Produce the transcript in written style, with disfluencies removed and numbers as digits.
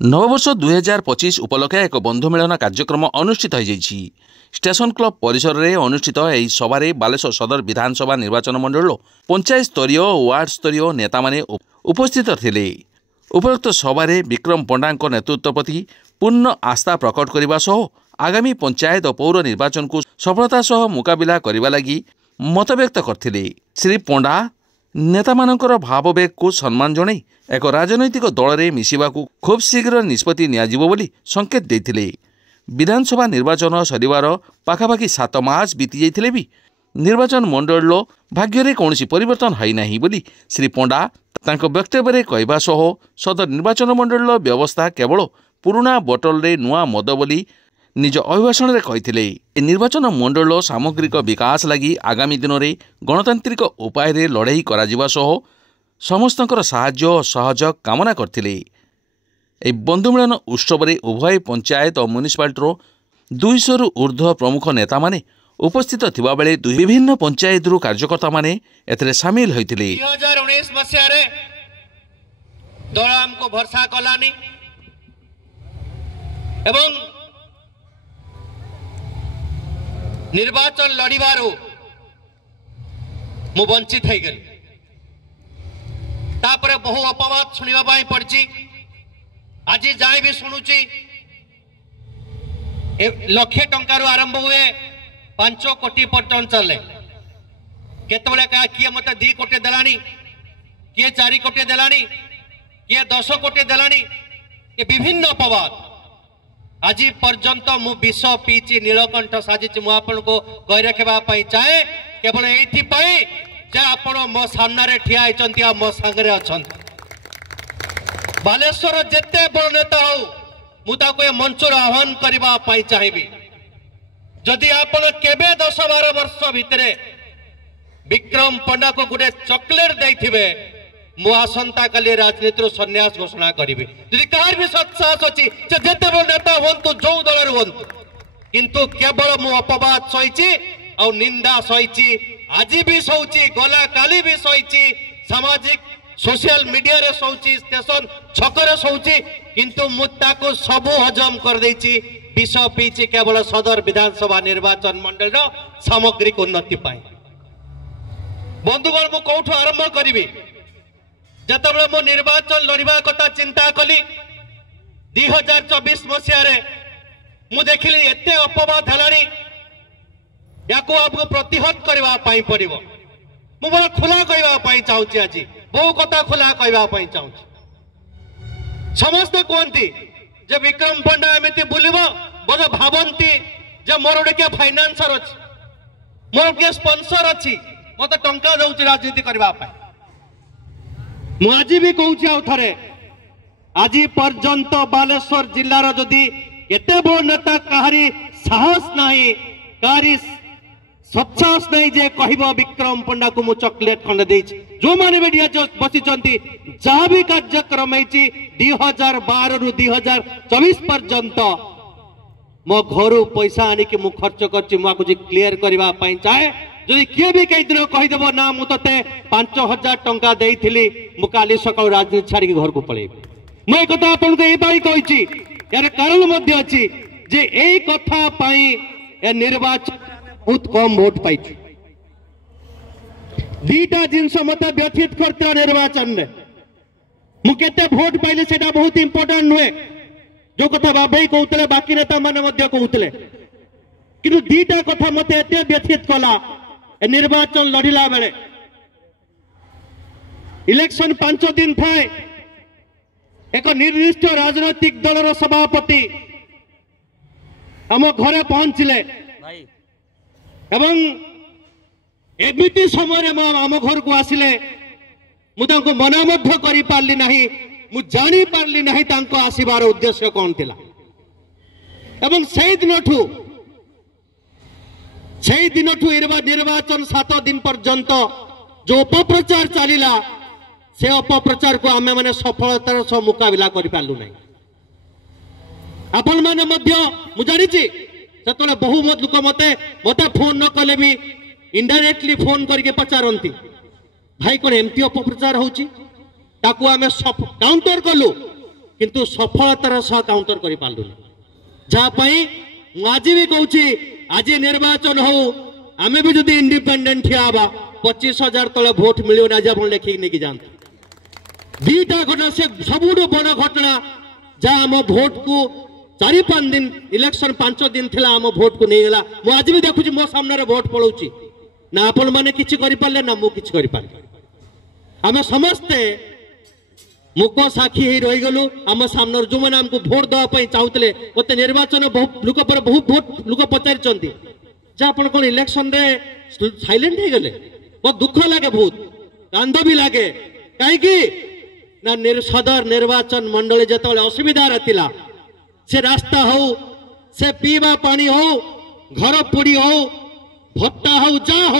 नववर्ष 2025 उपलक्षे एक बंधु मिलन कार्यक्रम अनुष्ठित हो स्टेशन क्लब परिसर में अनुष्ठित यह सभार बालेश्वर सदर विधानसभा निर्वाचन मंडल पंचायत स्तरीय वार्ड स्तरीय नेता माने उपस्थित थिले। उपरोक्त सभार विक्रम पंडा नेतृत्व प्रति पूर्ण आस्था प्रकट करने सह आगामी पंचायत और पौर निर्वाचन को सफलता सह मुकाबिला करने लगी मत व्यक्त करथिले। श्री पंडा नेता मानकर भाववेग को सम्मान जणाई एक राजनैतिक दल में मिसिबा खूब शीघ्र निष्पत्ति नियाजिबो बोली संकेत देथिले। विधानसभा निर्वाचन सरिवार पाखापाखि 7 मास बीती जाइथिले भी निर्वाचन मंडल भाग्य कौन परिवर्तन होना बोली श्री पंडा तांको वक्तव्य कहवा सह सदर निर्वाचन मंडल व्यवस्था केवल पुराना बोतल रे नुआ मद बोली निज अभिभाषण में कही। निर्वाचन मंडल सामग्रिक विकास लगी आगामी दिन में गणतांत्रिक उपाय लड़ाई करा सह समस्तंकर साहाय्य सहयोग कामना करथिले। ए बंधुमिलन उत्सव में उभय पंचायत और म्युनिसिपालिटी 200 रु ऊर्ध्व प्रमुख नेता माने उपस्थित थिबा बेले विभिन्न पंचायत कार्यकर्ता माने एथरे शामिल होइथिले। 2019 मसिया रे दल हमको भरसा कलानी एवं निर्वाचन लड़िबारू मु वंचित हो गली। तापरे बहु अपवाद शुणा पड़ी। आज जाए भी शुणुची लक्षे टंकार आरंभ हुए 5 कोटी पर्यटन चले केतबले कहा किए मत 2 कोटी देलानी किए 4 कोटी देलानी किए 10 कोटी देलानी ये विभिन्न अपवाद आज पर्यंत मु विष पीची नीलकंठ साजिची मु आपन को कहि रखबा पई चाहे केवल एथि पई जे आपण मो सामने ठिया आइचंती आ मो संगरे अछंती। बालेश्वर जेते बड़ नेता हो मुझे ये मंचर आह्वान करने चाहिए जदि आपण केबे 10-12 वर्ष भितर विक्रम पंडा को गोटे चॉकलेट देथिबे मु आसंता काली राजनीति सन्यास घोषणा करी। यदि कहार भी सत्साहस अच्छी जेते बड़ नेता हूँ जो दल हूँ किंतु केवल मु अपवाद सही और निंदा सही आज भी सौची गला काली भी सही सामाजिक सोशल मीडिया रे सौची स्टेशन छकर सौची किंतु मुद्दा को सबू हजम कर देची विष पीची केवल सदर विधानसभा निर्वाचन मंडल सामग्रिक उन्नति पाई। बंधुगण मु कौठु आरंभ करी जतबे मु निर्वाचन लड़िबा कथा चिंता कली 2024 मसिया रे मु देखिली एते अपवाद हेलानी याको आपको प्रतिहत करबा पाई पड़िबो। मु बड़ा खुला कहवाई चाहूँगी आज बहु कथा खुला कहवाई चाहूँगी। समस्ते कहती जे विक्रम पंडा एमती बुलब बोध भावती जे मोर गोटे किए फाइनान्सर अच्छी मोर किए स्पॉन्सर अच्छी मत टंका दौर राजनीति करने मुझे भी कहूँ आउ थे आज पर्यंत बालेश्वर जिलार जदि एते बड़ नेता कहारी साहस नहीं कहारी सत्साहस नहीं जे कह विक्रम पंडा को मु चॉकलेट खंडे दे जो माने भी बसी जहाँ भी कार्यक्रम 2012 रु 2024 पर्यंत मो घर पैसा आनिक मु खर्च कर क्लीयर करने चाहे जदि किए भी कई दिन कहीदेव ना मुझे 5000 टंका देइथिली मु काली सकाळ राजनीति छाड़ी घर को पलैबी। मैं कथा आपन को एबाई कहिछि यार कारण मध्य अछि जे एई कथा पई ए निर्वाचन बहुत कम भोट पाई। 2टा जिनस मत व्यथित करता निर्वाचन में मु केते भोट पाइले सेटा बहुत इंपोर्टेंट नुहे जो कथा बाबई कहते बाकी नेता माने मध्य कहते किंतु 2टा कथा मत एते व्यथित कला निर्वाचन लड़िला बेले इलेक्शन 5 दिन थाए एक निर्दिष्ट राजनैतिक दलर सभापति आम घरे पहुंचले एवं एमिति समय आम घर को आसिले मुझे मना करी पारली नहीं मु जानी पारली नहीं तांको आसीबार उद्देश्य कौन थिला एवं से दिन निर्वाचन 7 दिन पर्यंत जो अपप्रचार चलिला से अपप्रचार को आमे माने सफलतार सह मुकाबिला करि पारलु नहीं। आपण माने मध्य मु जानिछि सेतले बहु मत लोक मते फोन न कले भी इनडायरेक्टली फोन करके पचारती भाई कौन एमती अपप्रचार होची ताकू आमे काउंटर कलु किंतु सफलतार सह काउंटर कर पार्लु जहाँपाई आज भी कहूँ आज निर्वाचन हो आम भी जब इंडिपेंडेंट ठिया 25,000 तले भोट मिलियो आज आप लिखिक नहीं जाते दीटा घटना से सबुठ बड़ घटना जहाँ आम भोट को 4-5 दिन इलेक्शन 5 दिन थिला आम भोट को नहीं गला मु आज भी देखुची मो सामने भोट पड़ोची ना आपण माने किछि करि पाले ना मु किछि करि पाले आम समस्ते मुक साक्षी ही रही गलु आम सामने जो मैंने आमको भोट देवाई चाहूले मत निर्वाचन बहुत लोक पर बहुत भोट लोक पचारि जहाँ कौन इलेक्शन रे साइलेंट हो गले बहुत दुख लगे बहुत कांद भी लगे कहीं ना सदर निर्वाचन मंडली जो असुविधा थिला से रास्ता हो से पीवा पानी हो घर पोड़ी हो भत्ता हो जा हो